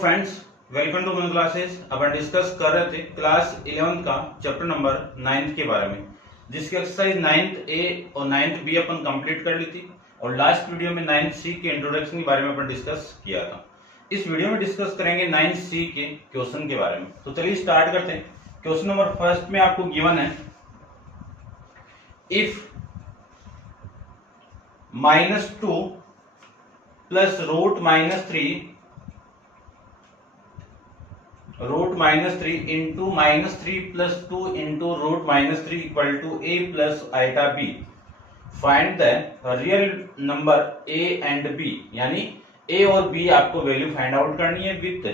Friends, welcome to one classes. अपन discuss कर रहे थे क्लास 11 का चैप्टर नंबर 9 के बारे में, जिसकी एक्सरसाइज 9th ए और 9th बी अपन कंप्लीट कर ली थी और लास्ट वीडियो में 9th सी के इंट्रोडक्शन के बारे में अपन डिस्कस किया था। इस वीडियो में डिस्कस करेंगे 9th सी के क्वेश्चन के बारे में। तो चलिए स्टार्ट करते हैं। क्वेश्चन नंबर फर्स्ट में आपको गिवन है, if -2 plus root -3 into -3 plus 2 into root -3 equal to a plus iota b। Find the real number a and b, यानी a और b आपको वैल्यू फाइंड आउट करनी है with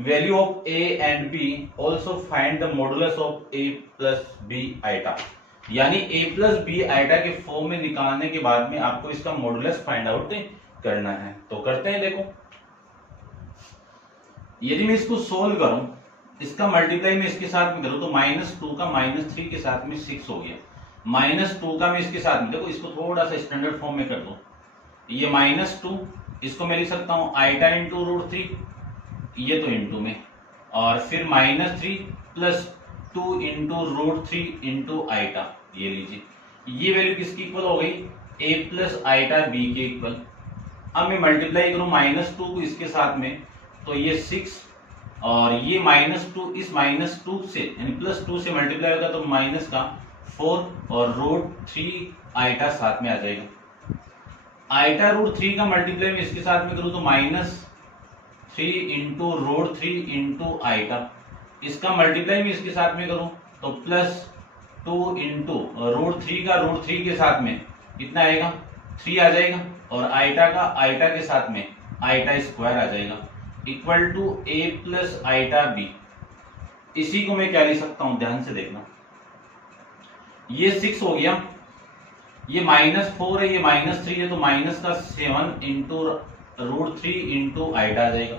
value of a and b। Also find the modulus of a plus b iota, यानी a plus b iota के form में निकालने के बाद में आपको इसका मॉडुलस फाइंड आउट करना है। तो करते हैं। देखो, यदि मैं इसको सोल्व करूं, इसका मल्टीप्लाई मैं इसके साथ में करूं तो -2 का -3 के साथ में 6 हो गया। -2 का मैं इसके साथ में, देखो इसको थोड़ा सा स्टैंडर्ड फॉर्म में कर दो। ये -2 इसको मैं लिख सकता हूं आइटा इंटू √3, ये तो इंटू में, और फिर -3 प्लस 2 इंटू √3 इंटू आइटा। ये लीजिए, ये वैल्यू किसकी इक्वल हो गई? a प्लस आइटा b के इक्वल। अब मैं मल्टीप्लाई करूं -2 को इसके साथ में, तो ये 6 और ये -2 इस -2 से यानी +2 से मल्टीप्लाई होगा तो माइनस का 4 और √3 आइटा साथ में आ जाएगा। आइटा √3 का मल्टीप्लाई में इसके साथ में करूं तो -3 इंटू √3 इंटू आइटा। इसका मल्टीप्लाई में इसके साथ में करूं तो +2 इंटू √3 का √3 के साथ में कितना आएगा? 3 आ जाएगा, और आइटा का आइटा के साथ में आइटा स्क्वायर आ जाएगा equal to a plus iota b। इसी को मैं क्या लिख सकता हूं, ध्यान से देखना। ये 6 हो गया, ये -4 है, ये -3 है, तो माइनस का 7 इंटू √3 इंटू आइटा आ जाएगा।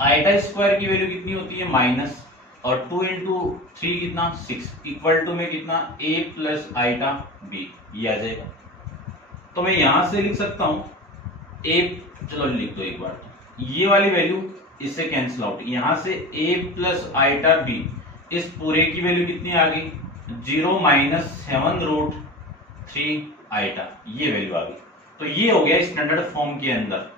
आइटा स्क्वायर की वैल्यू कितनी होती है? माइनस, और 2 इंटू 3 कितना? 6 इक्वल टू में कितना? a plus iota b। ये आ जाएगा। तो मैं यहां से लिख सकता हूं a, चलो लिख दो एक बार, ये वाली वैल्यू इससे कैंसिल आउट, यहां से a प्लस आइटा b, इस पूरे की वैल्यू कितनी आ गई? 0 - 7 √3 आइटा, ये वैल्यू आ गई। तो ये हो गया स्टैंडर्ड फॉर्म के अंदर,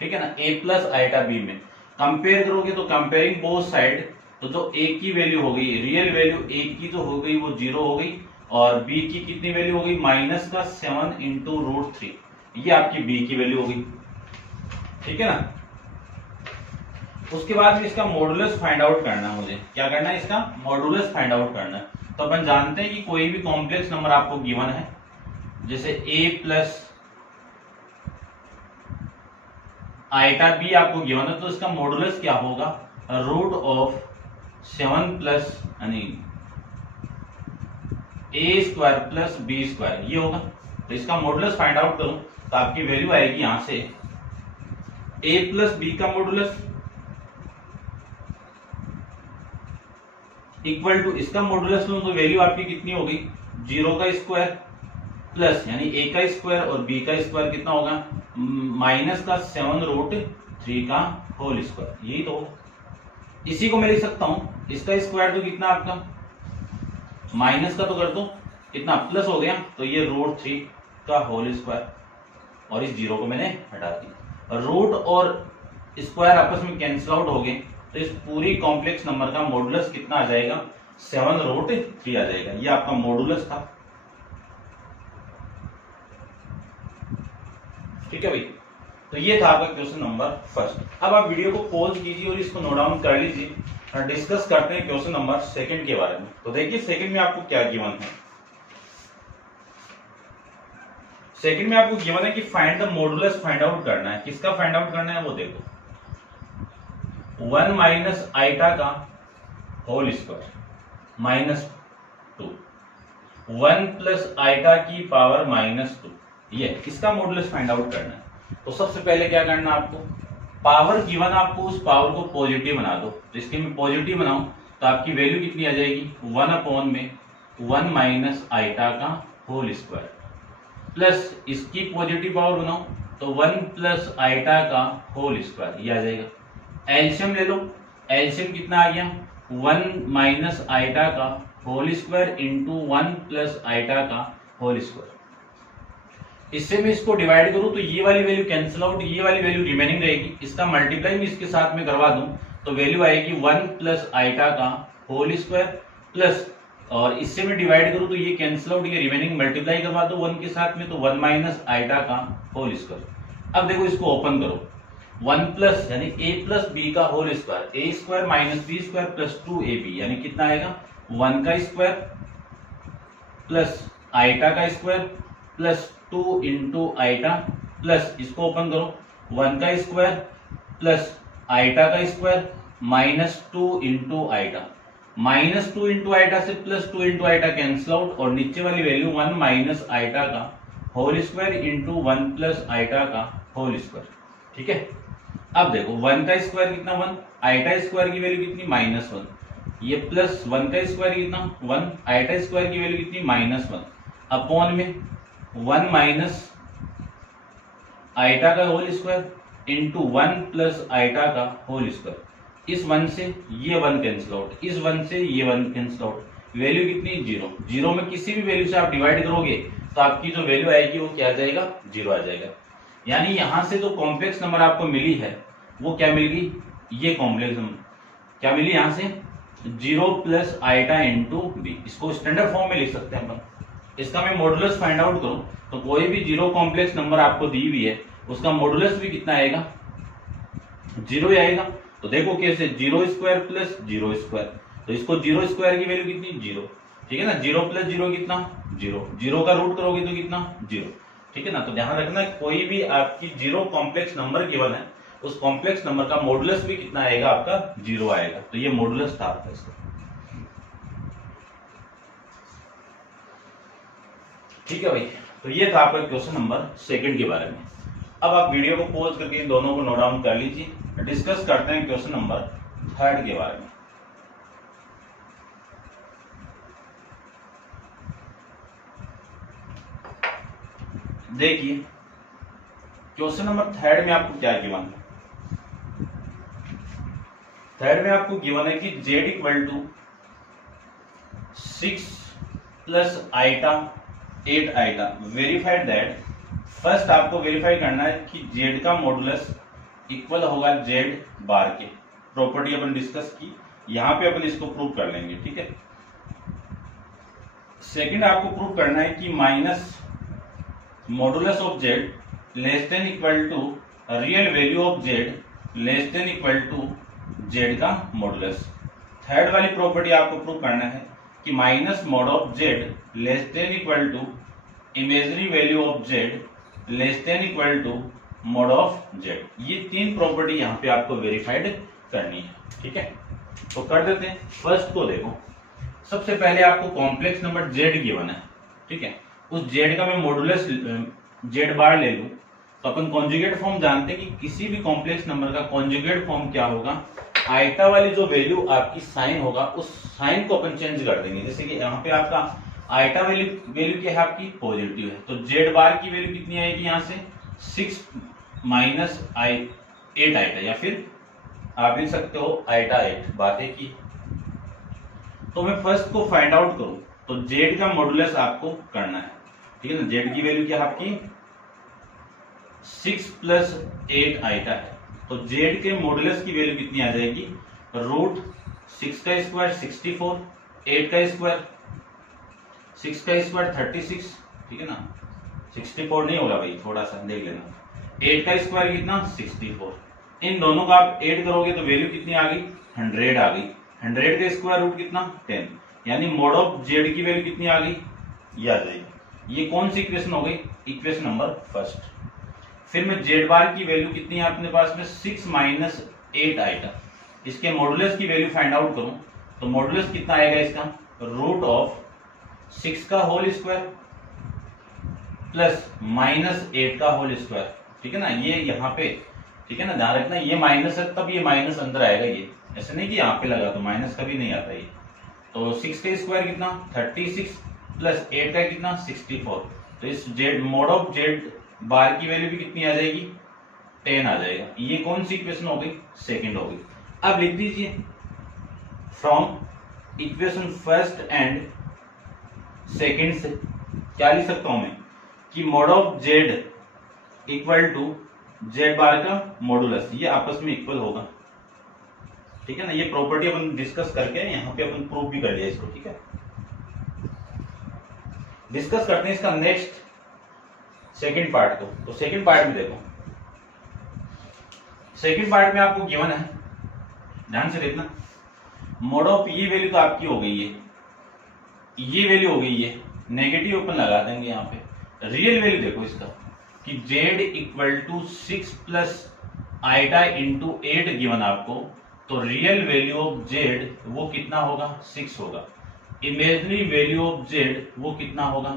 ठीक है ना। a प्लस आइटा b में कंपेयर करोगे तो कंपेयरिंग बोथ साइड, तो जो a की वैल्यू हो गई, रियल वैल्यू a की जो हो गई वो 0 हो गई, और b की कितनी वैल्यू हो गई? माइनस का 7 इंटू √3, ये आपकी b की वैल्यू हो गई, ठीक है ना। उसके बाद में इसका मॉडुलस फाइंड आउट करना है। मुझे क्या करना है? इसका मॉडुलस फाइंड आउट करना है। तो अपन जानते हैं कि कोई भी कॉम्प्लेक्स नंबर आपको गिवन है, जैसे a प्लस आइटा b आपको गिवन है, तो इसका मॉडुलस क्या होगा? √7 प्लस यानी a square plus b square, ये होगा। तो इसका मॉडुलस फाइंड आउट करूं तो आपकी वैल्यू आएगी यहां से a प्लस b का मॉडुलस इक्वल टू, इसका मॉडुलस लूं तो वैल्यू आपकी कितनी होगी? 0 का स्क्वायर प्लस यानी a का स्क्वायर और b का स्क्वायर कितना होगा? माइनस का 7 √3 का होल स्क्वायर, यही तो होगा। इसी को मैं लिख सकता हूं, इसका स्क्वायर तो कितना आपका? माइनस का तो कर दो, कितना प्लस हो गया, तो ये √3 का होल स्क्वायर, और इस 0 को मैंने हटा दिया। रूट और स्क्वायर आपस में कैंसिल आउट हो गए, तो इस पूरी कॉम्प्लेक्स नंबर का मॉडुलस कितना आ जाएगा? 7 √3 आ जाएगा। ये आपका मॉडुलस था, ठीक है भाई। तो ये था आपका क्वेश्चन नंबर फर्स्ट। अब आप वीडियो को पॉज कीजिए और इसको नोट डाउन कर लीजिए और डिस्कस करते हैं क्वेश्चन नंबर सेकंड के बारे में। तो देखिए सेकंड में आपको क्या गिवन है। सेकंड में आपको गिवन है कि find the modulus find out करना है। किसका फाइंड आउट करना है वो देखो, 1 माइनस आइटा का होल स्क्वायर -2, 1 प्लस आइटा की पावर -2, ये इसका मॉडुलस फाइंड आउट करना है। तो सबसे पहले क्या करना है आपको? पावर गिवन, आपको उस पावर को पॉजिटिव बना दो। तो इसके मैं पॉजिटिव बनाऊं तो आपकी वैल्यू कितनी आ जाएगी? 1 माइनस आइटा का होल स्क्वायर प्लस इसकी पॉजिटिव पावर बनाओ तो 1 प्लस आइटा का होल स्क्वायर ये आ जाएगा। एलसीएम ले लो, एलसीएम कितना आ गया 1 माइनस आइटा का whole square into 1 plus iota का होल स्क्वायर। इससे मैं इसको डिवाइड करूं तो ये वाली वैल्यू कैंसिल आउट, ये वाली वैल्यू रिमेनिंग रहेगी। इसका मल्टीप्लाई मैं इसके साथ में करवा दूं तो वैल्यू आएगी 1 प्लस आइटा का होल स्क्वायर प्लस, और इससे मैं डिवाइड करूं तो ये कैंसिल आउट, ये रिमेनिंग मल्टीप्लाई करवा दो 1 के साथ में तो 1 माइनस आइटा का होल स्क्वायर। अब देखो इसको ओपन करो, 1 प्लस यानी a प्लस बी का whole square, A square minus B square plus 2ab यानी कितना आएगा 1 का स्क्वायर प्लस आइटा का square plus 2 into iota plus, इसको ओपन करो 1 का स्क्वायर प्लस आइटा का square minus 2 into iota, minus 2 into iota से plus 2 into iota cancel out, और नीचे वाली वैल्यू 1 माइनस आइटा का whole square into 1 plus iota का होल स्क्वायर। ठीक है, अब देखो 1 का स्क्वायर कितना 1, आइटा स्क्वायर की वैल्यू कितनी -1, ये प्लस 1 का स्क्वायर कितना 1, आइटा स्क्वायर की वैल्यू कितनी -1 अपॉन में 1 माइनस आइटा का whole square into 1 plus iota का होल स्क्वायर। इस 1 से ये 1 कैंसिल आउट, इस 1 से ये 1 कैंसिल आउट, वैल्यू कितनी 0, 0 में किसी भी वैल्यू से आप डिवाइड करोगे तो आपकी जो वैल्यू आएगी वो क्या आ जाएगा 0 आ जाएगा। यानी यहां से जो कॉम्प्लेक्स नंबर आपको मिली है वो क्या मिल गई, ये कॉम्प्लेक्स नंबर क्या मिली यहां से 0 प्लस आइटा इंटू बी। इसको स्टैंडर्ड फॉर्म में लिख सकते हैं अपन। इसका मैं मॉडुलस फाइंड आउट करूं तो कोई भी 0 कॉम्प्लेक्स नंबर आपको दी हुई है उसका मॉडुलस भी कितना आएगा 0 ही आएगा। तो देखो कैसे 0 स्क्वायर प्लस 0 स्क्वायर, तो इसको 0 स्क्वायर की वैल्यू कितनी 0, ठीक है ना, 0 प्लस 0 कितना 0, 0 का रूट करोगे तो कितना 0, ठीक है ना। तो ध्यान रखना कोई भी आपकी 0 कॉम्प्लेक्स नंबर गिवन है उस कॉम्प्लेक्स नंबर का मॉडुलस भी कितना आएगा आपका 0 आएगा। तो ये मॉडुलस था आपका इसका। ठीक है भाई, तो ये था आपका क्वेश्चन नंबर 2 के बारे में। अब आप वीडियो को पॉज करके इन दोनों को नोट डाउन कर लीजिए, डिस्कस करते हैं क्वेश्चन नंबर 3 के बारे में। देखिए क्वेश्चन नंबर 3 में आपको क्या गिवन है, 3 में आपको गिवन है कि z equal to 6 plus iota 8 iota. Verified that, first आपको वेरीफाई करना है कि z का मॉडुलस इक्वल होगा z बार के। प्रॉपर्टी अपन डिस्कस की, यहां पे अपन इसको प्रूव कर लेंगे, ठीक है। सेकंड आपको प्रूव करना है कि minus modulus of z less than equal to real value of z less than equal to z का मॉडुलस। थर्ड वाली प्रॉपर्टी आपको प्रूव करना है कि minus mod of z less than equal to imaginary value of z less than equal to mod of z। ये 3 property यहाँ पे आपको वेरीफाइड करनी है, ठीक है। तो कर देते हैं। फर्स्ट को देखो, सबसे पहले आपको कॉम्प्लेक्स नंबर z गिवन है, ठीक है। उस z का मैं मॉडुलस z बार ले लूं तो अपन कॉन्जुगेट फॉर्म जानते हैं कि किसी भी कॉम्प्लेक्स नंबर का कॉन्जुगेट फॉर्म क्या होगा, आइटा वाली जो वैल्यू आपकी साइन होगा उस साइन को अपन चेंज कर देंगे। जैसे कि यहाँ पे आपका आइटा वैल्यू क्या है आपकी पॉजिटिव है, तो z बार की वैल्यू कितनी आएगी यहाँ से 6 माइनस 8 आइटा, या फिर आप लिख सकते हो आइटा 8, बात है की। तो मैं फर्स्ट को फाइंड आउट करूं तो z का मॉडुलस आपको करना है, ठीक है ना। z की वैल्यू क्या है आपकी 6 प्लस 8 आइटा है, तो z के मॉडुलस की वैल्यू कितनी आ जाएगी रूट 6 का स्क्वायर 64, 8 का स्क्वायर 6 का स्क्वायर 36, ठीक है ना। 64 नहीं होगा भाई, थोड़ा सा देख लेना। 8 का स्क्वायर कितना 64, इन दोनों का आप ऐड करोगे तो वैल्यू कितनी आ गई 100 आ गई। 100 का स्क्वायर रूट कितना 10, यानी मॉड ऑफ z की वैल्यू कितनी आ गई ये आ जाएगी। ये कौन सी इक्वेशन हो गई, इक्वेशन नंबर फर्स्ट। फिर मैं z बार की वैल्यू कितनी है अपने पास में 6 माइनस 8 आइटा, इसके मॉडुलस की वैल्यू फाइंड आउट करूं तो मॉडुलस कितना आएगा इसका रूट ऑफ 6 का होल स्क्वायर प्लस माइनस 8 का होल स्क्वायर, ठीक है ना। ये यहाँ पे, ठीक है ना, ध्यान रखना ये माइनस है तब ये माइनस अंदर आएगा, ये ऐसे नहीं कि यहाँ पे लगा तो माइनस कभी नहीं आता ये। तो 6 का स्क्वायर कितना 36 प्लस 8 का कितना 64, तो इस z मॉड ऑफ z बार की वैल्यू भी कितनी आ जाएगी, 10 आ जाएगा। ये कौन सी इक्वेशन हो गई, सेकंड हो गई। अब लिख दीजिए from equation first and second से क्या लिख सकता हूं मैं कि mod of Z equal to Z bar का मॉडुलस, ये आपस में इक्वल होगा। ठीक है ना, ये प्रॉपर्टी अपन डिस्कस करके यहां पे अपन प्रूव भी कर लिया इसको। ठीक है, डिस्कस करते हैं इसका नेक्स्ट सेकंड पार्ट को। तो सेकंड पार्ट में देखो, सेकंड पार्ट में आपको गिवन है, ध्यान से देखना, मोड ऑफ ये वैल्यू तो आपकी हो गई है, ये वैल्यू हो गई है, नेगेटिव अपन लगा देंगे यहाँ पे। रियल वैल्यू देखो इसका कि z equal to 6 plus iota into 8 given आपको, तो रियल वैल्यू ऑफ z वो कितना होगा, 6 होगा। इमेजिनरी वैल्यू ऑफ z वो कितना होगा,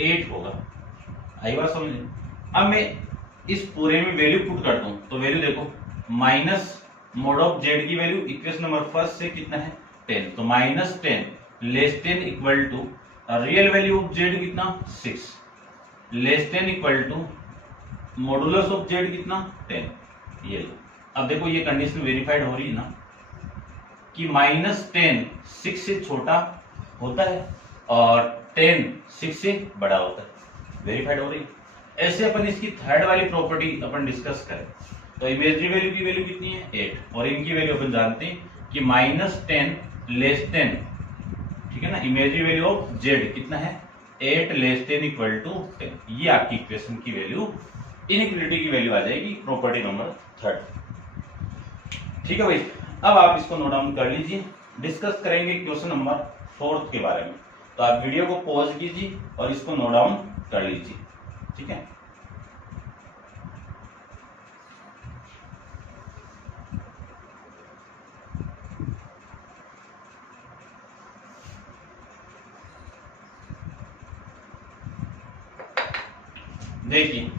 8 होगा। आई बात समझ। अब मैं इस पूरे में वैल्यू पुट करता हूं, तो वैल्यू देखो माइनस मोड ऑफ जेड की वैल्यू इक्वेशन नंबर फर्स्ट से कितना है, 10, तो minus 10 less 10 equal to real value of z कितना, 6 less 10 equal to modulus of z कितना, 10। ये अब देखो ये कंडीशन वेरीफाइड हो रही है ना कि माइनस 10 6 से छोटा होता है और 10 6 से बड़ा होता है, वेरीफाइड हो रही है। ऐसे अपन इसकी थर्ड वाली प्रॉपर्टी अपन डिस्कस करें, तो इमेजिनरी वैल्यू की वैल्यू कितनी है, 8, और इनकी वैल्यू अपन जानते हैं कि माइनस 10 लेस 10, ठीक है ना, इमेजिनरी वैल्यू ऑफ जेड कितना है, 8 लेस 10 इक्वल टू 10। ये आपकी इक्वेशन की वैल्यू, इनइक्वालिटी की वैल्यू आ जाएगी, प्रॉपर्टी नंबर थर्ड। ठीक है भाई, अब आप इसको नोट डाउन कर लीजिए। डिस्कस करेंगे क्वेश्चन नंबर 4 के बारे में, तो आप वीडियो को पॉज कीजिए और इसको नोट डाउन कर लीजिए। ठीक है, देखिए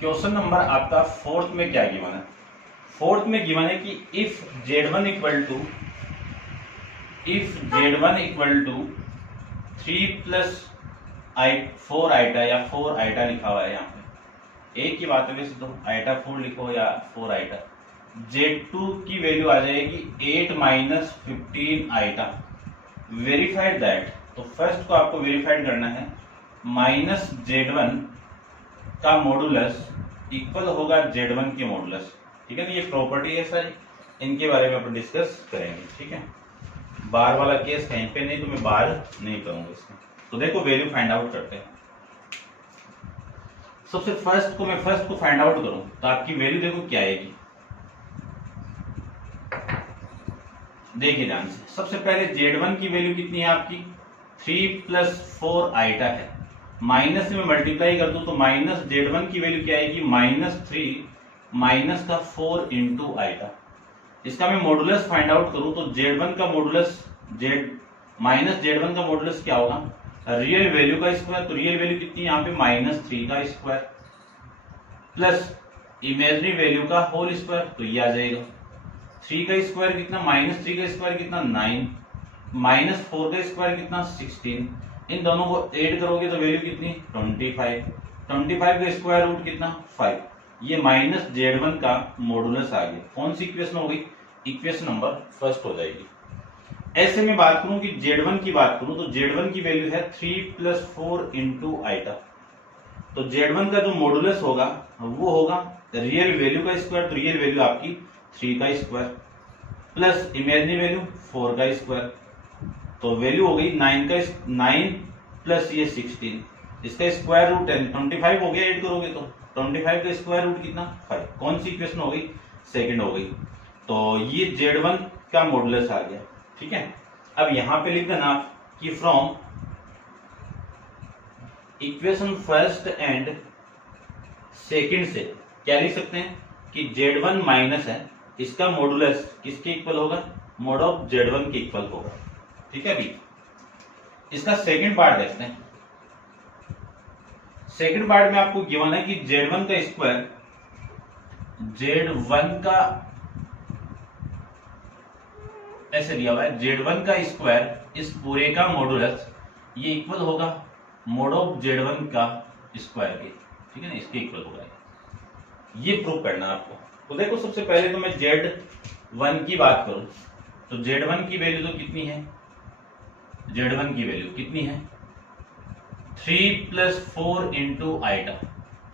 क्वेश्चन नंबर आपका 4th में क्या गिवन है। 4th में गिवन है कि if z1 equal to 3 plus 4 iota या 4 आइटा लिखा हुआ है यहाँ पे, एक ही बात है वैसे तो, आइटा 4 लिखो या 4 आइटा, z2 की वैल्यू आ जाएगी 8 माइनस 15 आइटा। वेरीफाइड दैट, तो फर्स्ट को आपको वेरीफाइड करना है, माइनस z1 का मॉडुलस इक्वल होगा z1 के मॉडुलस। ठीक है ना, ये प्रॉपर्टी है सर, इनके बारे में अपन डिस्कस करेंगे। ठीक है, बार वाला केस कहीं पे नहीं, तो मैं बार नहीं करूंगा इसमें। तो देखो वैल्यू फाइंड आउट करते हैं। सबसे फर्स्ट को फाइंड आउट करूं तो आपकी वैल्यू देखो क्या आएगी, देखिए ध्यान से। सबसे पहले z1 की वैल्यू कितनी है आपकी, 3 प्लस 4 आइटा है, माइनस में मल्टीप्लाई कर दूं तो माइनस z1 की वैल्यू क्या आएगी, -3 माइनस का 4 इंटू आइटा। इसका मैं मॉडुलस फाइंड आउट करूं तो z1 का मॉडुलस माइनस z1 का मॉडुलस क्या होगा, रियल वैल्यू का स्क्वायर, तो रियल वैल्यू कितनी है यहाँ पे, -3 का स्क्वायर प्लस इमेजिनरी वैल्यू का होल स्क्वायर, तो ये आ जाएगा 3 का स्क्वायर कितना, -3 का स्क्वायर कितना, 9, -4 का स्क्वायर कितना, 16। इन दोनों को ऐड करोगे तो वैल्यू कितनी, 25 का स्क्वायर रूट कितना, 5। ये माइनस z1 का मॉडुलस आ गया। कौन सी इक्वेशन हो गई, इक्वेशन नंबर फर्स्ट हो जाएगी। ऐसे में बात करूं कि z1 की बात करूं तो z1 की वैल्यू है 3 प्लस 4 इंटू आइटा, तो z1 का जो मॉडुलस होगा वो होगा रियल वैल्यू का स्क्वायर, तो रियल वैल्यू आपकी 3 का स्क्वायर प्लस इमेजिनरी वैल्यू 4 का स्क्वायर, तो वैल्यू हो गई 9 प्लस ये 16, इसका स्क्वायर रूट 25 हो गया, ऐड करोगे तो 25 का स्क्वायर रूट कितना, 5। कौन सी इक्वेशन हो गई, सेकंड हो गई। तो ये z1 का मॉडुलस आ गया। ठीक है, अब यहां पे लिख देना आप कि from equation first and second से क्या लिख सकते हैं कि z1 माइनस है, इसका मॉडुलस किसके इक्वल होगा, मॉड ऑफ z1 के इक्वल होगा। ठीक है, अभी इसका सेकंड पार्ट देखते हैं। सेकंड पार्ट में आपको गिवन है कि z1 का स्क्वायर, z1 का ऐसे दिया हुआ है, z1 का स्क्वायर इस पूरे का मॉडुलस ये इक्वल होगा मोड ऑफ Z1 का स्क्वायर के, ठीक है ना, इसके इक्वल होगा। ये प्रूव करना है आपको। तो देखो सबसे पहले तो मैं Z1 की बात करूं तो Z1 की वैल्यू तो कितनी है, Z1 की वैल्यू कितनी है 3 + 4 × आइटा।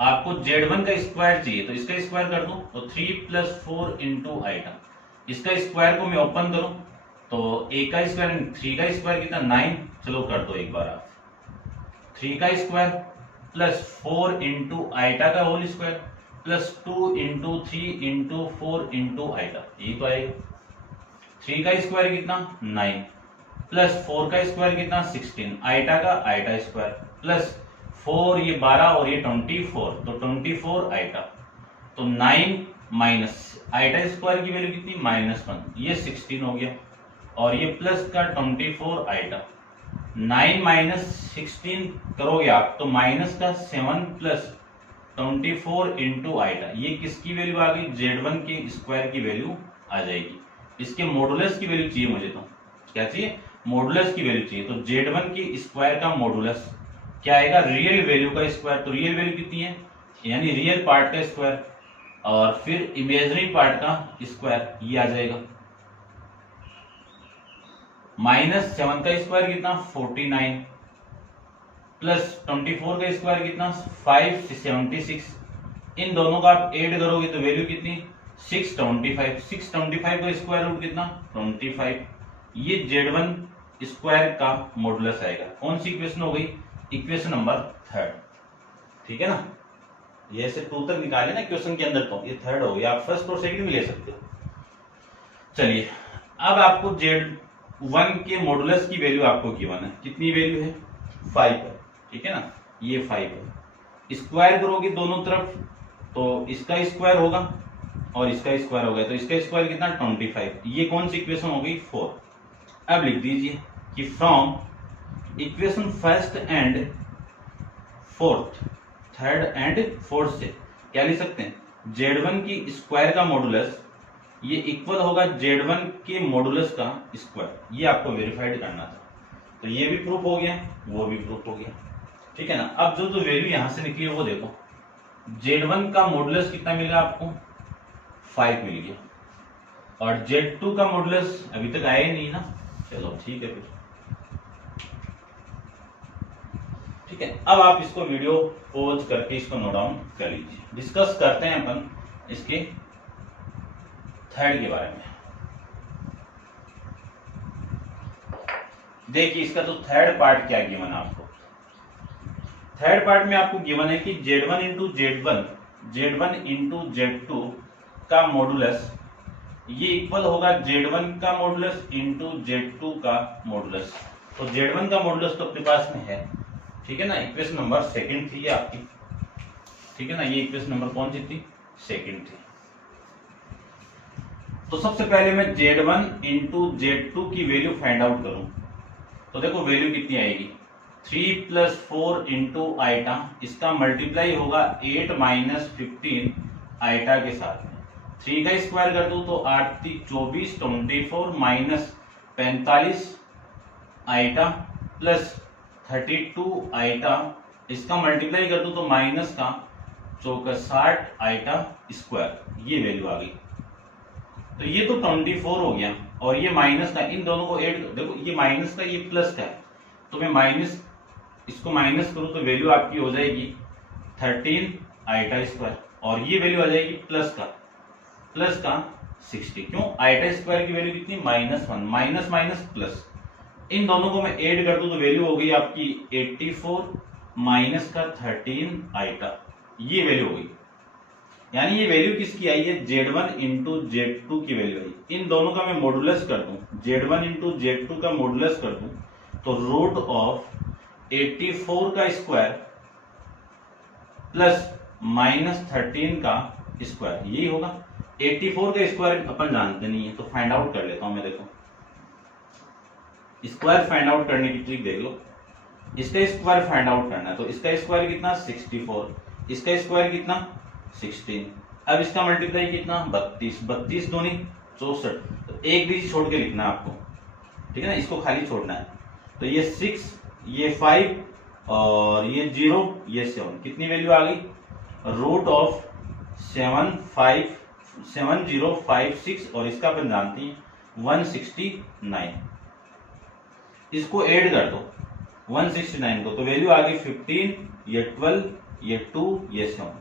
आपको Z1 का स्क्वायर चाहिए तो इसका स्क्वायर कर दूं तो 3 + 4 × आइटा। इसका स्क्वायर को मैं ओपन करूं तो a का स्क्वायर 3 का स्क्वायर कितना 9, चलो कर दो एक बार आप। 3 का स्क्वायर प्लस 4 × आइटा का होल स्क्वायर प्लस 2 × 3 × 4 × आइटा, ये तो आएगा। 3 का स्क्वायर कितना 9 प्लस 4 का स्क्वायर कितना 16, आइटा का आइटा स्क्वायर प्लस 4 ये 12 और ये 24, तो 24 आइटा। तो 9 माइनस आइटा स्क्वायर की वैल्यू कितनी -1, ये 16 हो गया और ये प्लस का 24 आइटा। 9 - 16 करोगे आप तो माइनस का 7 + 24 × आइटा, ये किसकी वैल्यू आ गई Z1 के स्क्वायर की वैल्यू आ जाएगी। इसके मॉडुलस की वैल्यू चाहिए मुझे, तो क्या चाहिए मॉडुलस की वैल्यू चाहिए। तो Z1 के स्क्वायर का मॉडुलस क्या आएगा रियल वैल्यू का स्क्वायर। तो रियल वैल्यू कितनी है यानी रियल पार्ट का स्क्वायर और फिर इमेजिनरी पार्ट का स्क्वायर, ये आ जाएगा। -7 का स्क्वायर कितना 49 प्लस 24 का स्क्वायर कितना 576। इन दोनों का आप ऐड करोगे तो वैल्यू कितनी 625। 625 का स्क्वायर रूट कितना 25। ये Z1 स्क्वायर का मॉडुलस आएगा। कौन सी इक्वेशन हो गई इक्वेशन नंबर 3, ठीक है ना। ये ऐसे 2 तक निकाले ना क्वेश्चन के अंदर, तो ये 3 हो गया। आप फर्स्ट और सेकंड भी ले सकते हो। चलिए अब आपको Z1 के मॉडुलस की वैल्यू आपको गिवन है, कितनी वैल्यू है 5 है, ठीक है ना, ये 5 है। स्क्वायर करोगे दोनों तरफ तो इसका स्क्वायर होगा और इसका स्क्वायर होगा, तो इसका स्क्वायर कितना 25। ये कौन सी इक्वेशन हो गई 4। अब लिख दीजिए कि from equation first and fourth, third and fourth से क्या लिख सकते हैं Z1 की स्क्वायर का मॉडुलस ये इक्वल होगा Z1 के मॉडुलस का स्क्वायर। ये आपको वेरीफाइड करना था, तो ये भी प्रूफ हो गया, वो भी प्रूफ हो गया, ठीक है ना। अब जो वैल्यू यहां से निकली है वो देखो, Z1 का मॉडुलस कितना मिला आपको 5 मिल गया और Z2 का मॉडुलस अभी तक आया ही नहीं ना। चलो ठीक है फिर, ठीक है। अब आप इसको वीडियो पॉज करके इसको नोट डाउन कर लीजिए। डिस्कस करते हैं अपन इसके थर्ड के बारे में। देखिए इसका तो थर्ड पार्ट क्या गिवन है आपको। थर्ड पार्ट में आपको गिवन है कि Z1 × Z2 का मॉडुलस ये इक्वल होगा Z1 का मॉडुलस इंटू Z2 का मॉडुलस। तो Z1 का मॉडुलस तो अपने पास में है, ठीक है ना। इक्वेशन नंबर 2 थी ये आपकी, ठीक है ना। ये इक्वेशन नंबर कौन सी थी 2 थी। तो सबसे पहले मैं Z1 × Z2 की वैल्यू फाइंड आउट करूं तो देखो वैल्यू कितनी आएगी 3 + 4 × आइटा, इसका मल्टीप्लाई होगा 8 - 15 आइटा के साथ में। 3 का स्क्वायर कर दूं तो 8 × 24 24 - 45 आइटा प्लस 32 आइटा, इसका मल्टीप्लाई कर दूं तो माइनस का 60 आइटा स्क्वायर, ये वैल्यू आ गई। तो ये तो 24 हो गया और ये माइनस का, इन दोनों को ऐड देखो, ये माइनस का ये प्लस का है, तो मैं माइनस इसको माइनस करूं तो वैल्यू आपकी हो जाएगी 13 आइटा स्क्वायर और ये वैल्यू आ जाएगी प्लस का 60। क्यों आइटा स्क्वायर की वैल्यू कितनी -1, माइनस माइनस प्लस, इन दोनों को मैं ऐड कर दूं तो वैल्यू हो गई आपकी 84 माइनस का 13 आइटा, ये वैल्यू हो गई। यानी ये वैल्यू किसकी आई है Z1 × Z2 की वैल्यू आई। इन दोनों का मैं मॉडुलस कर दूं, Z1 × Z2 का मॉडुलस कर दूं तो रूट ऑफ 84 का स्क्वायर प्लस -13 का स्क्वायर, यही होगा। 84 का स्क्वायर अपन जानते नहीं है तो फाइंड आउट कर लेता हूं मैं। देखो स्क्वायर फाइंड आउट करने की ट्रिक देख लो। इसका स्क्वायर फाइंड आउट करना है तो इसका स्क्वायर कितना 64, इसका स्क्वायर कितना 16। अब इसका मल्टीप्लाई कितना 32, 32 दूनी 64, तो एक डिजिट छोड़ के लिखना है आपको, ठीक है ना, इसको खाली छोड़ना है। तो ये 6 ये 5 और ये 0 ये 7, कितनी वैल्यू आ गई? रूट ऑफ 7056 और इसका अपन जानते हैं 169। इसको ऐड कर दो 169 को, तो वैल्यू आ गई 15, ये 12, ये 2, ये 7,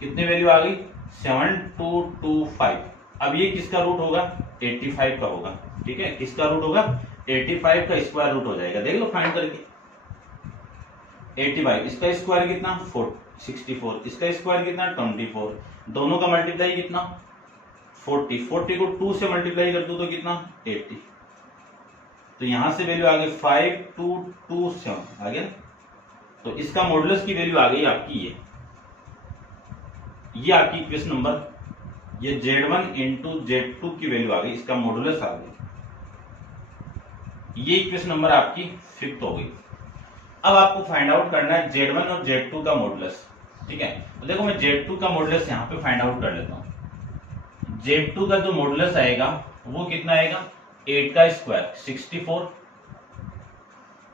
कितनी वैल्यू आ गई? 7225। अब ये किसका रूट होगा? 85 का होगा। ठीक है, किसका रूट होगा? 85 का स्क्वायर रूट हो जाएगा। देख लो फाइंड करके, 85 इसका स्क्वायर कितना? 64, इसका स्क्वायर कितना? 24, दोनों का मल्टीप्लाई कितना? 40 को 2 से मल्टीप्लाई कर दो तो कितना? 80। तो यहां से वैल्यू आ गई 5227 आ गया। तो इसका मॉडुलस की वैल्यू आ गई आपकी ये आपकी इक्वेशन नंबर, ये Z1 इंटू Z2 की वैल्यू आ गई, इसका मॉडुलस आ गई। ये इक्वेशन नंबर आपकी 5th हो गई। अब आपको फाइंड आउट करना है Z1 और Z2 का मॉडुलस। ठीक है, तो देखो मैं Z2 का मॉडुलस यहाँ पे फाइंड आउट कर लेता हूँ। Z2 का जो मॉडुलस आएगा वो कितना आएगा? 8 का स्क्वायर 64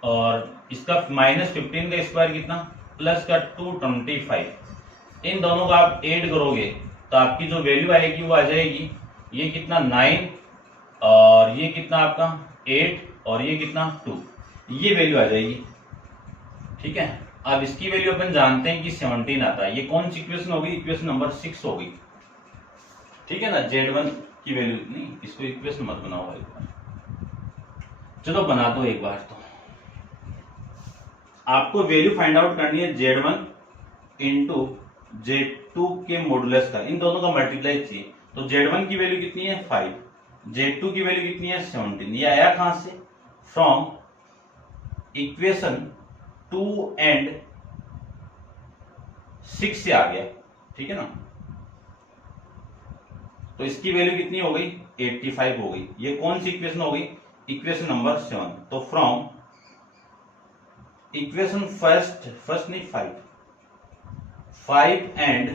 और इसका -15 का स्क्वायर कितना? प्लस का 225। इन दोनों का आप ऐड करोगे तो आपकी जो वैल्यू आएगी वो आ जाएगी, ये कितना? 9 और ये कितना आपका? 8 और ये कितना? 2, ये वैल्यू आ जाएगी। ठीक है, अब इसकी वैल्यू अपन जानते हैं कि 17 आता है। ये कौन सी इक्वेशन होगी? इक्वेशन नंबर 6 हो गई। ठीक है ना, Z1 की वैल्यू नहीं, इसको इक्वेशन मत बनाओ एक बार, चलो बना दो एक बार। तो आपको वैल्यू फाइंड आउट करनी है Z1 इंटू Z2 के मॉडुलस का, इन दोनों का मल्टीप्लाई चाहिए। तो Z1 की वैल्यू कितनी है? 5, Z2 की वैल्यू कितनी है? 17। ये आया कहां से? फ्रॉम इक्वेशन 2 एंड 6 से आ गया। ठीक है ना, तो इसकी वैल्यू कितनी हो गई? 85 हो गई। ये कौन सी इक्वेशन हो गई? Equation number 7। तो फ्रॉम इक्वेशन फर्स्ट नहीं 5 एंड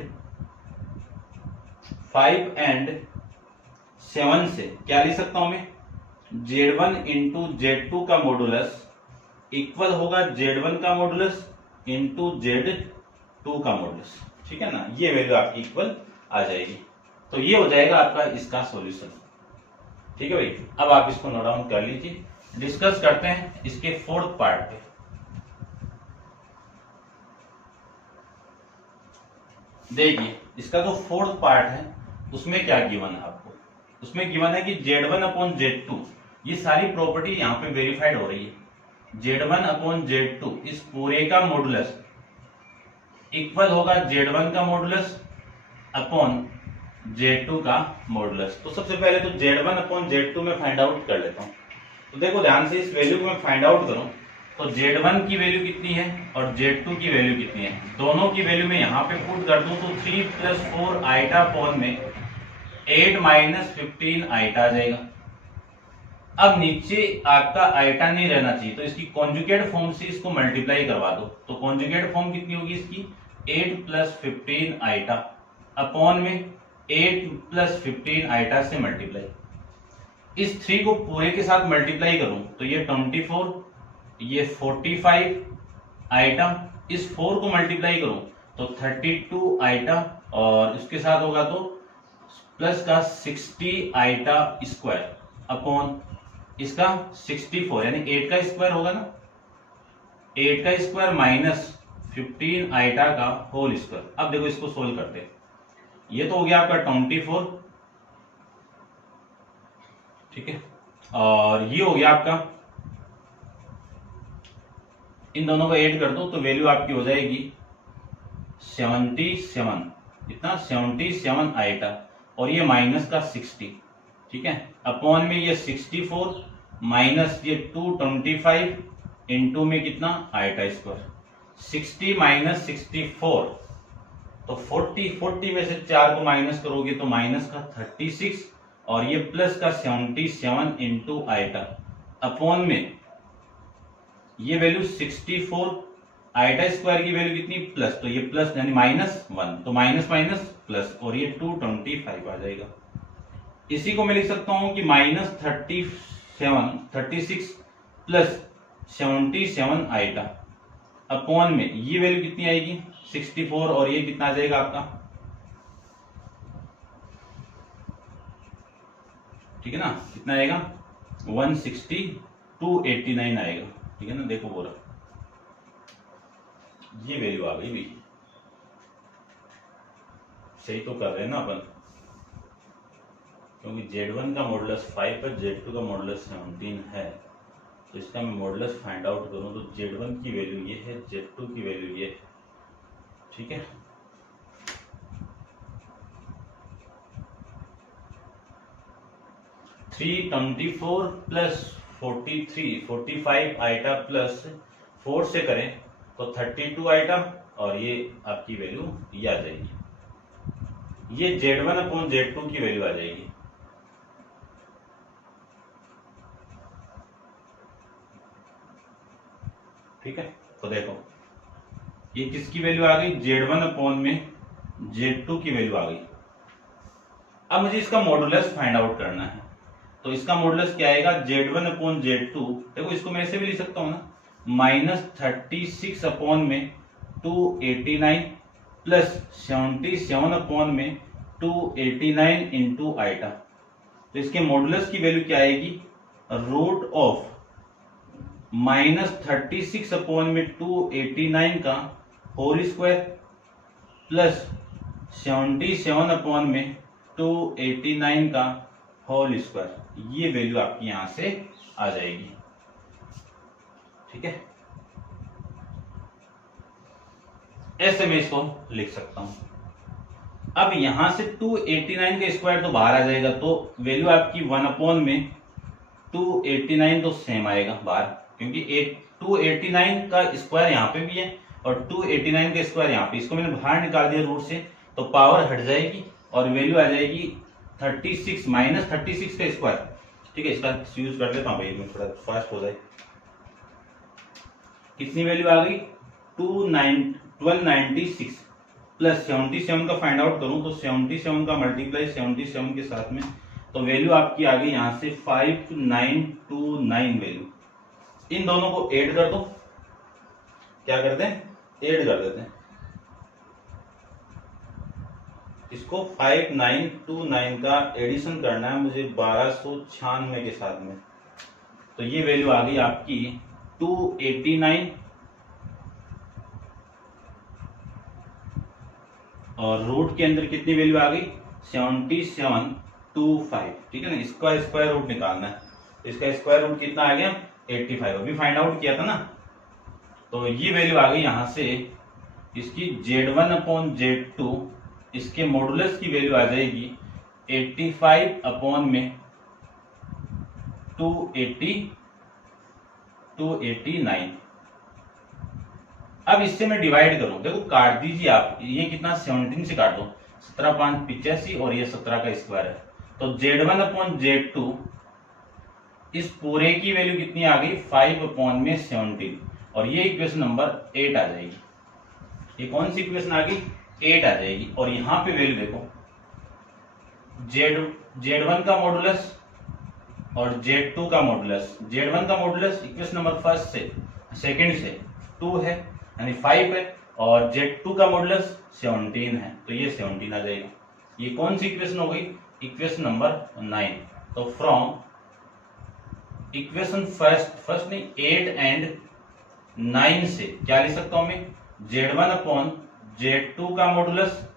7 से क्या लिख सकता हूं मैं? Z1 इंटू Z2 का मॉडुलस इक्वल होगा Z1 का मॉडुलस इंटू Z2 का मॉडुलस। ठीक है ना, ये वैल्यू आपकी इक्वल आ जाएगी। तो ये हो जाएगा आपका इसका सॉल्यूशन। ठीक है भाई, अब आप इसको नोट डाउन कर लीजिए। डिस्कस करते हैं इसके 4th पार्ट पे। देखिए इसका जो 4th पार्ट है उसमें क्या गिवन है आपको? उसमें गिवन है कि Z1 अपॉन Z2, ये सारी प्रॉपर्टी यहाँ पे वेरीफाइड हो रही है। Z1 अपॉन Z2 इस पूरे का मॉडुलस इक्वल होगा Z1 का मॉडुलस अपॉन Z2 का मॉडुलस। तो सबसे पहले तो Z1 अपॉन Z2 में फाइंड आउट कर लेता हूं। तो देखो ध्यान से, इस वैल्यू को मैं फाइंड आउट करूं तो Z1 की वैल्यू कितनी है और Z2 की वैल्यू कितनी है, दोनों की वैल्यू में यहां पे पुट कर दूं तो 3 + 4 आइटा अपॉन में 8 - 15 आइटा आ जाएगा। अब नीचे आपका आइटा नहीं रहना चाहिए, तो इसकी कॉन्जुगेट फॉर्म से इसको मल्टीप्लाई करवा दो। तो कॉन्जुगेट फॉर्म कितनी होगी इसकी? 8 + 15 आइटा अपॉन में 8 + 15 आइटा से मल्टीप्लाई। इस 3 को पूरे के साथ मल्टीप्लाई करूं तो ये 24, ये 45 आइटा, इस 4 को मल्टीप्लाई करूं तो 32 आइटा और इसके साथ होगा तो प्लस का 60 आइटा स्क्वायर अपॉन इसका 64, यानी 8 का स्क्वायर होगा ना, 8 का स्क्वायर माइनस 15 आइटा का होल स्क्वायर। अब देखो इसको सोल्व करते हैं। ये तो हो गया आपका 24, ठीक है, और ये हो गया आपका, इन दोनों को ऐड कर दो तो वैल्यू आपकी हो जाएगी 77, इतना 77 आइटा और ये माइनस का 60, ठीक है, अपॉन में ये 64 माइनस ये 225 इंटू में कितना आइटा स्क्वायर, 60 माइनस 64 तो 40 में से 4 को माइनस करोगे तो माइनस का 36 और ये प्लस का 77 इंटू आइटा अपॉन में ये वैल्यू 64 आइटा स्क्वायर की वैल्यू कितनी प्लस, तो ये प्लस यानी -1 तो माइनस माइनस प्लस और ये 225 आ जाएगा। इसी को मैं लिख सकता हूं कि -36 प्लस 77 आइटा अपॉन में ये वैल्यू कितनी आएगी 64 और ये कितना आ जाएगा आपका, ठीक है ना, कितना आएगा 160/289 आएगा, ठीक है ना। देखो बोला ये वैल्यू आ गई भाई, सही तो कर रहे हैं ना अपन, क्योंकि Z1 का मॉडुलस 5 है, Z2 का मॉडुलस 17 है, तो इसका मैं मॉडुलस फाइंड आउट करूं तो Z1 की वैल्यू ये है, Z2 की वैल्यू ये है, ठीक है। थ्री 24 प्लस 45 आइटा प्लस 4 से करें तो 32 आइटा और ये आपकी वैल्यू ये आ जाएगी, ये Z1/Z2 की वैल्यू आ जाएगी। ठीक है, तो देखो ये किसकी वैल्यू आ गई, Z1/Z2 की वैल्यू आ गई। अब मुझे इसका मॉडुलस फाइंड आउट करना है, तो इसका मॉडुलस क्या आएगा Z1/Z2, देखो इसको मैं ऐसे भी लिख सकता हूं ना, -36/289 प्लस 77/289 इंटू आइटा, तो इसके मॉडुलस की वैल्यू क्या आएगी, रूट ऑफ -36/289 का होल स्क्वायर प्लस 77/289 का होल स्क्वायर, ये वैल्यू आपकी यहां से आ जाएगी। ठीक है, ऐसे मैं इसको लिख सकता हूं। अब यहां से 289 का स्क्वायर तो बाहर आ जाएगा, तो वैल्यू आपकी 1/289 तो सेम आएगा बाहर, क्योंकि 289 का स्क्वायर यहाँ पे भी है और 289 का स्क्वायर यहाँ पे, इसको मैंने बाहर निकाल दिया रूट से, तो पावर हट जाएगी और वैल्यू आ जाएगी 36 -36 का स्क्वायर। ठीक है, इसका यूज कर लेता हूँ भाई, मैं थोड़ा फास्ट हो जाए। कितनी वैल्यू आ गई 1296 प्लस 77 का फाइंड आउट करूं तो 77 का मल्टीप्लाई 77 के साथ में, तो वैल्यू आपकी आ गई यहां से 5929 वैल्यू। इन दोनों को ऐड कर दो, क्या करते हैं, ऐड कर देते हैं इसको। 5929 का एडिशन करना है मुझे 1296 के साथ में, तो ये वैल्यू आ गई आपकी 289 और रूट के अंदर कितनी वैल्यू आ गई 7725। ठीक है ना, इसका स्क्वायर रूट निकालना है, इसका स्क्वायर रूट कितना आ गया 85, अभी फाइंड आउट किया था ना, तो ये वैल्यू आ गई यहां से इसकी Z1/Z2, इसके मॉडुलस की वैल्यू आ जाएगी 85/289। अब इससे मैं डिवाइड करूं, देखो काट दीजिए आप, ये कितना 17 से काट दो, 17×5 = 85 और ये 17 का स्क्वायर है, तो Z1/Z2 इस पूरे की वैल्यू कितनी आ गई 5/17 और ये इक्वेशन नंबर 8 आ जाएगी। ये कौन सी इक्वेशन आ गई 8 आ जाएगी, और यहां पे वैल्यू देखो Z1 का मॉडुलस और Z2 का मॉडुलस। Z1 का मॉडुलस इक्वेशन नंबर फर्स्ट से सेकंड से 2 है यानी 5 है, और Z2 का मॉडुलस 17 है, तो ये 17 आ जाएगा। ये कौन सी इक्वेशन हो गई, इक्वेशन नंबर 9। तो फ्रॉम इक्वेशन फर्स्ट नहीं 8 एंड 9 से क्या लिख सकता हूं मैं, Z1/Z2 का मॉडुलस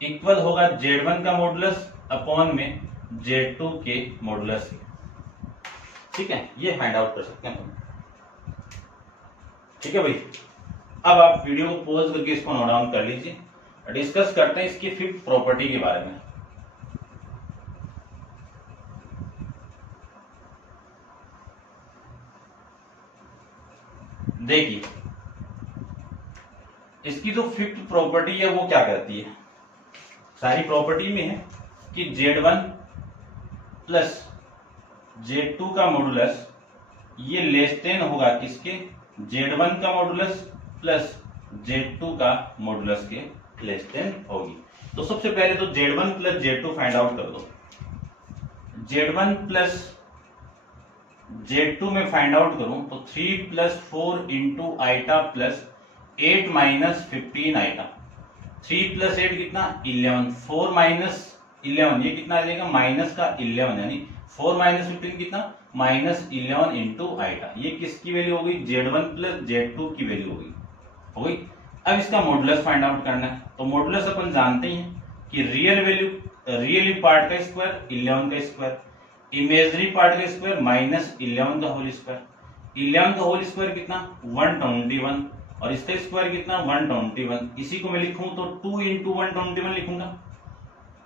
इक्वल होगा Z1 का मॉडुलस अपॉन में Z2 के मॉडुलस। ठीक है, ये फाइंड आउट कर सकते हैं। ठीक है भाई, अब आप वीडियो को पॉज करके इसको नोट डाउन कर लीजिए, डिस्कस करते हैं इसकी फिफ्थ प्रॉपर्टी के बारे में। देखिए इसकी जो फिफ्थ प्रॉपर्टी है वो क्या कहती है, सारी प्रॉपर्टी में है कि Z1/Z2 का मॉडुलस ये लेस देन होगा किसके, Z1 का मॉडुलस प्लस Z2 का मॉडुलस के लेस देन होगी। तो सबसे पहले तो Z1 + Z2 फाइंड आउट कर दो। Z1 + Z2 में फाइंड आउट करूं तो 3 plus 4 into iota plus 8 minus 15 iota. 3 plus 8 कितना 11, 4 माइनस 11 ये कितना आ जाएगा माइनस का 11, यानी 4 माइनस 15 कितना माइनस 11 इंटू आइटा। ये किसकी वैल्यू हो गई Z1 प्लस Z2 की वैल्यू हो गई। अब इसका मॉडुलस फाइंड आउट करना है। तो मॉडुलस अपन जानते हैं कि रियल पार्ट का स्क्वायर 11 का स्क्वायर, इमेजिनरी पार्ट का स्क्वायर माइनस 11 का होल स्क्वायर। 11 का होल स्क्वायर कितना 121 और इसका स्क्वायर कितना 121। इसी को मैं लिखूं तो 2 इंटू 121 लिखूंगा,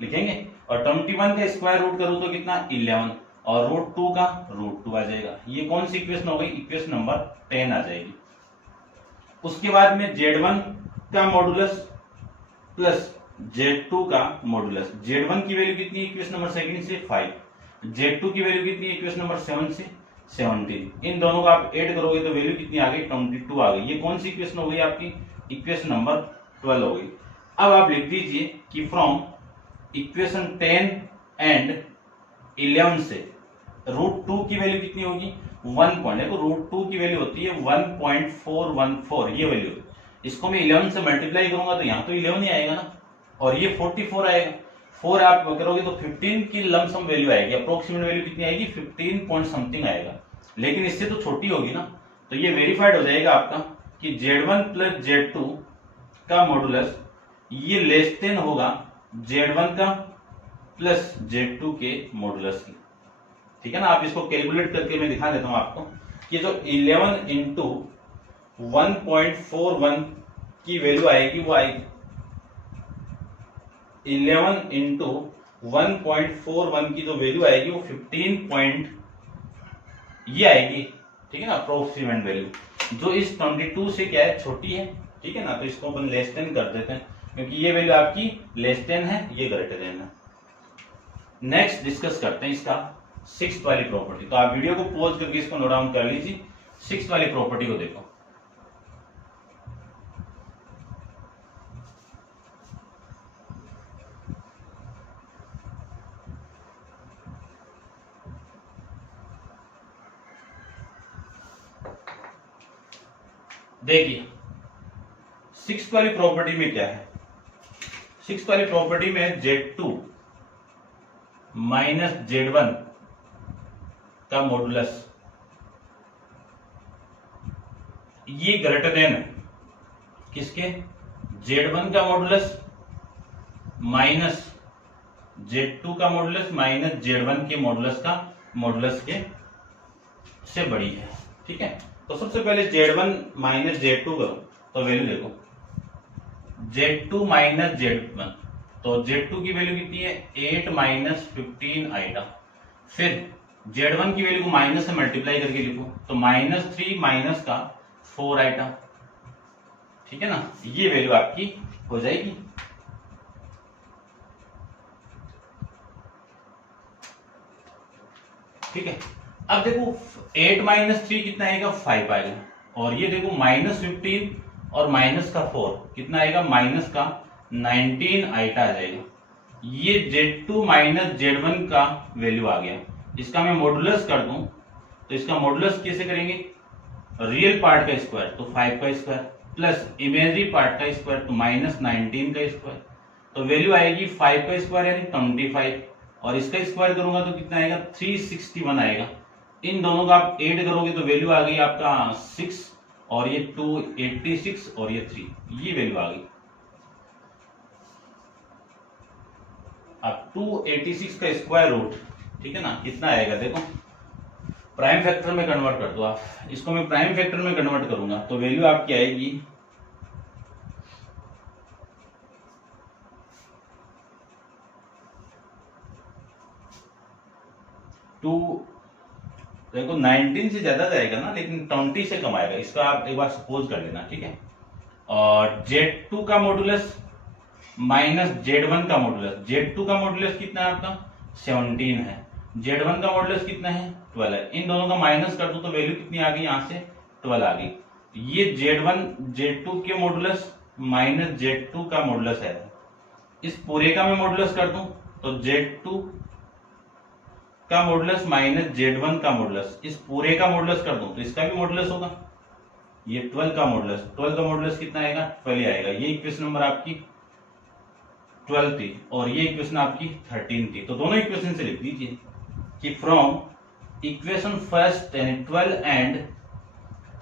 लिखेंगे। और 21 का स्क्वायर रूट करूं तो कितना 11 और रूट 2 का रूट 2 आ जाएगा। ये कौन सी इक्वेशन हो गई, इक्वेशन नंबर 10 आ जाएगी। उसके बाद में Z1 का मॉडुलस प्लस Z2 का मॉडुलस। Z1 की वैल्यू कितनी इक्वेशन नंबर 2 से 5, Z2 की वैल्यू कितनी इक्वेशन नंबर 7 से 17। इन दोनों को आप ऐड करोगे तो वैल्यू कितनी आ गई 22 आ गई। ये कौन सी इक्वेशन हो गई आपकी, इक्वेशन नंबर 12 हो गई। अब आप लिख दीजिए कि फ्रॉम इक्वेशन 10 एंड 11 से रूट 2 की वैल्यू कितनी होगी 1 पॉइंट। देखो रूट 2 की वैल्यू होती है 1.414, ये वैल्यू। इसको मैं 11 से मल्टीप्लाई करूंगा तो यहाँ तो 11 ही आएगा ना, और ये 44 आएगा। 4 आप करोगे तो 15 की लमसम वैल्यू आएगी, अप्रोक्सीमेट वैल्यू कितनी आएगी 15 पॉइंट समथिंग आएगा, लेकिन इससे तो छोटी होगी ना। तो ये वेरीफाइड हो जाएगा आपका कि Z1 प्लस Z2 का मॉडुलस ये लेस देन होगा Z1 का प्लस Z2 के मॉडुलस की। ठीक है ना। आप इसको कैलकुलेट करके मैं दिखा देता हूं आपको कि जो 11 इंटू 1.41 की वैल्यू आएगी वो आएगी 11 इंटू 1.41 की जो वैल्यू आएगी वो 15 पॉइंट ये आएगी। ठीक है ना, अप्रोक्सीमेट वैल्यू जो इस 22 से क्या है छोटी है। ठीक है ना, तो इसको अपन लेस देन कर देते हैं क्योंकि ये वैल्यू आपकी लेस देन है, ये ग्रेटर देन है। नेक्स्ट डिस्कस करते हैं इसका 6th वाली प्रॉपर्टी। तो आप वीडियो को पॉज करके इसको नोट डाउन कर लीजिए। 6th वाली प्रॉपर्टी को देखो। देखिए 6th वाली प्रॉपर्टी में क्या है, 6th वाली प्रॉपर्टी में Z2 माइनस Z1 का मॉडुलस ये ग्रेटर देन है किसके, Z1 का मॉडुलस माइनस Z2 का मॉडुलस माइनस Z1 के मॉडुलस का मॉडुलस के से बड़ी है। ठीक है, तो सबसे पहले Z1 माइनस Z2 करो तो वैल्यू देखो Z2 माइनस Z1, तो Z2 की वैल्यू कितनी है 8 माइनस 15 आइटा। फिर Z1 की वैल्यू को माइनस से मल्टीप्लाई करके लिखो तो -3 माइनस का 4 आइटा। ठीक है ना, ये वैल्यू आपकी हो जाएगी। ठीक है, अब देखो 8 माइनस 3 कितना आएगा 5 आएगा, और ये देखो -15 और माइनस का 4 कितना आएगा माइनस का 19 आइटा आ जाएगा। ये Z2 माइनस Z1 का वैल्यू आ गया। इसका मैं मॉडुलस कर दूं तो इसका मॉडुलस कैसे करेंगे, रियल पार्ट का स्क्वायर तो 5 का स्क्वायर प्लस इमेजिनरी पार्ट का स्क्वायर तो -19 का स्क्वायर, तो वैल्यू आएगी 5 का स्क्वायर यानी 25, और इसका स्क्वायर करूंगा तो कितना आएगा 361 आएगा। इन दोनों का आप ऐड करोगे तो वैल्यू आ गई आपका 6 और ये 286 और ये 3, ये वैल्यू आ गई। अब 286 का स्क्वायर रूट, ठीक है ना, कितना आएगा देखो, प्राइम फैक्टर में कन्वर्ट कर दो आप। इसको मैं प्राइम फैक्टर में कन्वर्ट करूंगा तो वैल्यू आपकी आएगी 2, देखो 19 से ज्यादा जाएगा ना, लेकिन 20 से कम आएगा। इसका आप एक बार सपोज कर लेना। ठीक है, और Z2 का मॉडुलस माइनस Z1 का मॉडुलस, Z2 का मॉडुलस कितना है आपका 17 है, Z1 का मॉडुलस कितना है 12 है। इन दोनों का माइनस कर दो तो वैल्यू कितनी आ गई, यहां से 12 आ गई। ये Z1 Z2 के मॉडुलस माइनस Z2 का मॉडुलस है। इस पूरे का मैं मॉडुलस कर दूं तो Z2 का मॉडुलस माइनस Z1 का मॉडुलस, इस पूरे का मॉडुलस कर दूं तो इसका भी मॉडुलस होगा। ये 12 का मॉडुलस कितना आएगा, 12 आएगा। ये इक्वेशन नंबर आपकी 12 थी और ये इक्वेशन आपकी 13 थी। तो दोनों इक्वेशन से लिख दीजिए कि फ्रॉम इक्वेशन फर्स्ट यानी 12 एंड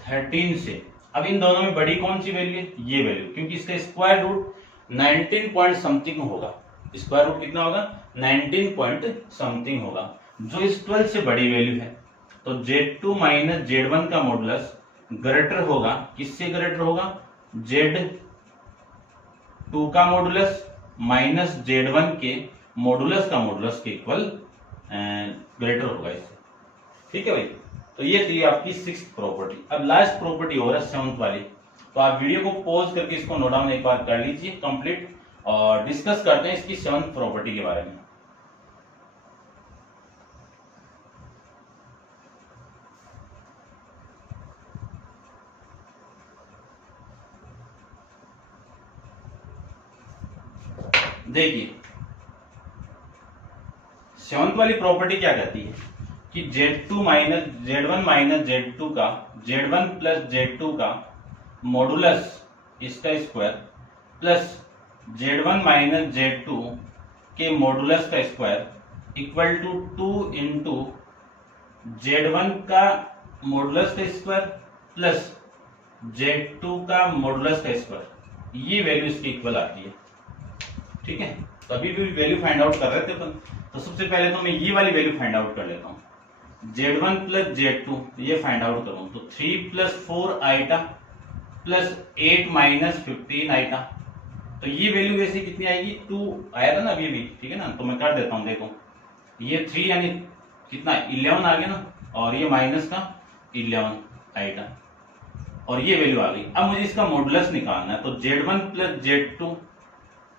13 से, अब इन दोनों में बड़ी कौन सी वैल्यू है, ये वैल्यू, क्योंकि इसका स्क्वायर रूट 19 पॉइंट समथिंग होगा। स्क्वायर रूट कितना होगा, 19 पॉइंट समथिंग होगा, जो इस 12 से बड़ी वैल्यू है। तो Z2 माइनस Z1 का मॉडुलस ग्रेटर होगा, किससे ग्रेटर होगा, Z2 का मॉडुलस माइनस Z1 के मॉडुलस का मॉडुलस के इक्वल ग्रेटर होगा इससे। ठीक है भाई, तो ये थी आपकी 6th प्रॉपर्टी। अब लास्ट प्रॉपर्टी हो रहा है 7th वाली। तो आप वीडियो को पॉज करके इसको नोट डाउन एक बार कर लीजिए कंप्लीट, और डिस्कस करते हैं इसकी 7th प्रॉपर्टी के बारे में। देखिए 7th वाली प्रॉपर्टी क्या कहती है कि Z2 minus Z1 minus Z2 का Z1 प्लस Z2 का मॉडुलस इसका square plus Z1 minus Z2 के मॉडुलस का square equal to 2 into Z1 का मॉडुलस का स्क्वायर प्लस Z2 का मॉडुलस का स्क्वायर, ये वैल्यू इसके इक्वल आती है। ठीक है, तो अभी भी वैल्यू फाइंड आउट कर रहे थे अपन, तो सबसे पहले तो मैं ये वाली वैल्यू फाइंड आउट कर लेता हूँ। Z1 प्लस Z2 ये फाइंड आउट करूँ तो 3 plus 4 iota plus 8 minus 15 iota, तो ये वैल्यू वैसे कितनी आएगी, 2 आया था ना अभी भी। ठीक है ना, तो मैं कर देता हूँ। देखो ये 3 यानी कितना 11 आ गया ना, और ये माइनस का 11 आइटा, और ये वैल्यू आ गई। अब मुझे इसका मॉडुलस निकालना है, तो Z1 प्लस Z2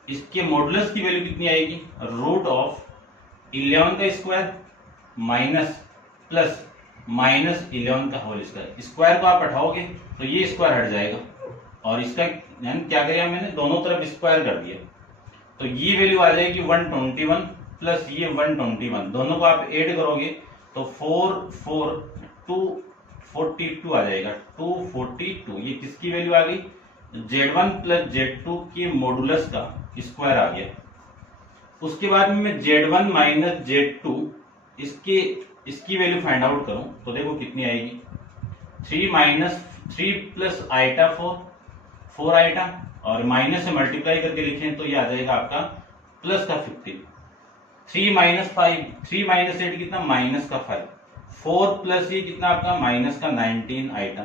इसके मॉडुलस की वैल्यू कितनी आएगी, रूट ऑफ 11 का स्क्वायर माइनस प्लस माइनस 11 का होल स्क्वायर। स्क्वायर को आप हटाओगे तो ये स्क्वायर हट जाएगा, और इसका यानी क्या किया मैंने, दोनों तरफ स्क्वायर कर दिया, तो ये वैल्यू आ जाएगी 121 प्लस ये 121, दोनों को आप ऐड करोगे तो 242 आ जाएगा, 242। ये किसकी वैल्यू आ गई, Z1 प्लस Z2 के मॉडुलस का स्क्वायर आ गया। उसके बाद में मैं Z1 माइनस Z2 इसकी वैल्यू फाइंड आउट करूं तो देखो कितनी आएगी, 3 प्लस आइटा 4 आइटा, और माइनस से मल्टीप्लाई करके लिखें तो ये आ जाएगा आपका प्लस का 15। 3 माइनस 5, 3 माइनस 8 कितना, माइनस का 5, 4 प्लस ये कितना आपका माइनस का 19 आइटा।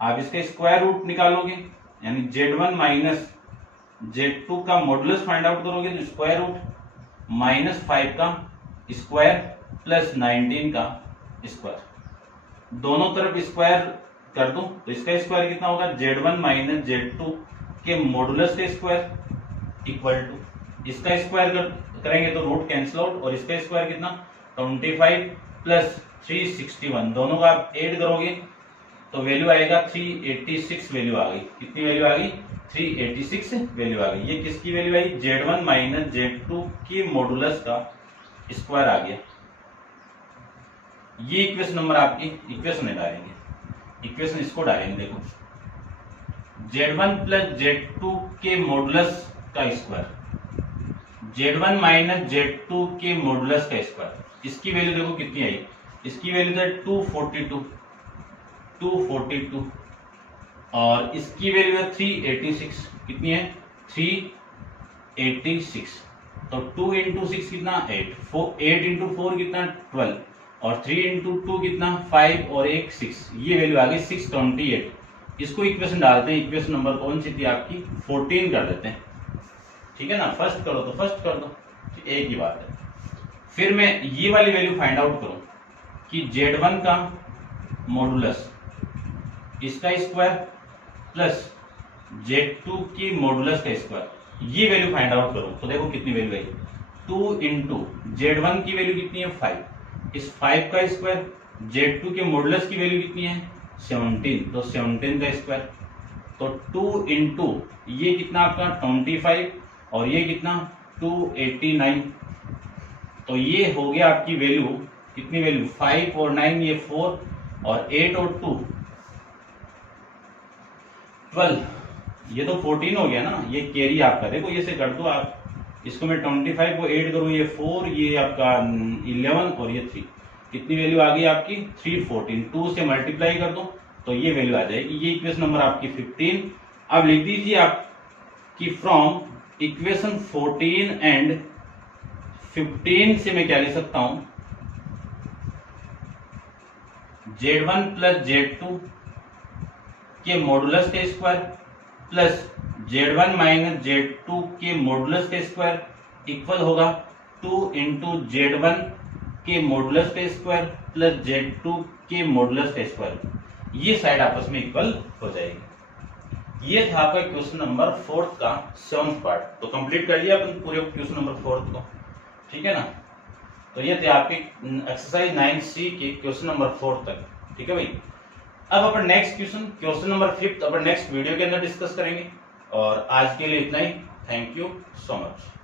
आप इसका स्क्वायर रूट निकालोगे यानी Z1 माइनस Z2 का मॉडुलस फाइंड आउट करोगे तो स्क्वायर रूट माइनस 5 का स्क्वायर प्लस 19 का स्क्वायर, दोनों तरफ स्क्वायर कर दो तो इसका स्क्वायर कितना होगा, Z1 माइनस Z2 के मॉडुलस का स्क्वायर इक्वल टू इसका स्क्वायर करेंगे तो रूट कैंसिल आउट, और इसका स्क्वायर कितना 25 प्लस 361, दोनों का आप ऐड करोगे तो वैल्यू आएगा 386 वैल्यू आ गई। कितनी वैल्यू आ गई, 386 वैल्यू आ गई। ये किसकी वैल्यू आई, Z1 माइनस Z2 के मॉडुलस का स्क्वायर आ गया। ये इक्वेशन नंबर आपकी इक्वेशन डालेंगे, इक्वेशन इसको डालेंगे। देखो Z1 प्लस Z2 के मॉडुलस का स्क्वायर, Z1 माइनस Z2 के मॉडुलस का स्क्वायर, इसकी वैल्यू देखो कितनी आई, इसकी वैल्यू है 242, और इसकी वैल्यू है 386। कितनी है, 386। तो 2 इंटू 6 कितना 8 इंटू 4 कितना 12, और 3 इंटू 2 कितना 5, और 1 6, ये वैल्यू आ गई 628। इसको इक्वेशन डालते हैं, इक्वेशन नंबर कौन सी थी आपकी 14 कर देते हैं। ठीक है ना, फर्स्ट करो तो फर्स्ट कर दो, एक ही बात है। फिर मैं ये वाली वैल्यू फाइंड आउट करूं कि Z1 का मॉडुलस इसका स्क्वायर प्लस Z2 की मॉडुलस का स्क्वायर, ये वैल्यू फाइंड आउट करो तो देखो कितनी वैल्यू आई, 2 इंटू Z1 की वैल्यू कितनी है 5, इस 5 का स्क्वायर, Z2 के मॉडुलस की वैल्यू कितनी है 17, तो 17 का स्क्वायर, तो 2 इंटू ये कितना आपका 25, और ये कितना 289, तो ये हो गया आपकी वैल्यू कितनी वैल्यू 5 और 9 ये 4 और 8 और 2 12, ये तो 14 हो गया ना, ये कैरी आपका देखो ये से कर दो आप, इसको मैं 25 को 8 करूं, ये 4 ये आपका 11 और ये 3, कितनी वैल्यू आ गई आपकी 314, 2 से मल्टीप्लाई कर दो तो ये वैल्यू आ जाएगी। ये इक्वेशन नंबर आपकी 15। अब लिख दीजिए आप कि फ्रॉम इक्वेशन 14 एंड 15 से मैं क्या लिख सकता हूं, Z1 प्लस Z2 के मॉडुलस के square plus Z1 minus Z2 के मॉडुलस के स्क्वायर इक्वल होगा 2 इंटू Z1 के मॉडुलस के स्क्वायर प्लस Z2 के मॉडुलस के स्क्वायर, ये साइड आपस में इक्वल हो जाएगी। ये था आपका क्वेश्चन नंबर 4 का 7th पार्ट। तो कंप्लीट कर लिया अपन पूरे क्वेश्चन नंबर 4 को, ठीक है ना। तो ये थे आपके एक्सरसाइज 9C के क्वेश्चन नंबर 4 तक, ठीक है भाई। अब अपन नेक्स्ट क्वेश्चन नंबर 5 अपन नेक्स्ट वीडियो के अंदर डिस्कस करेंगे। और आज के लिए इतना ही। Thank you so much.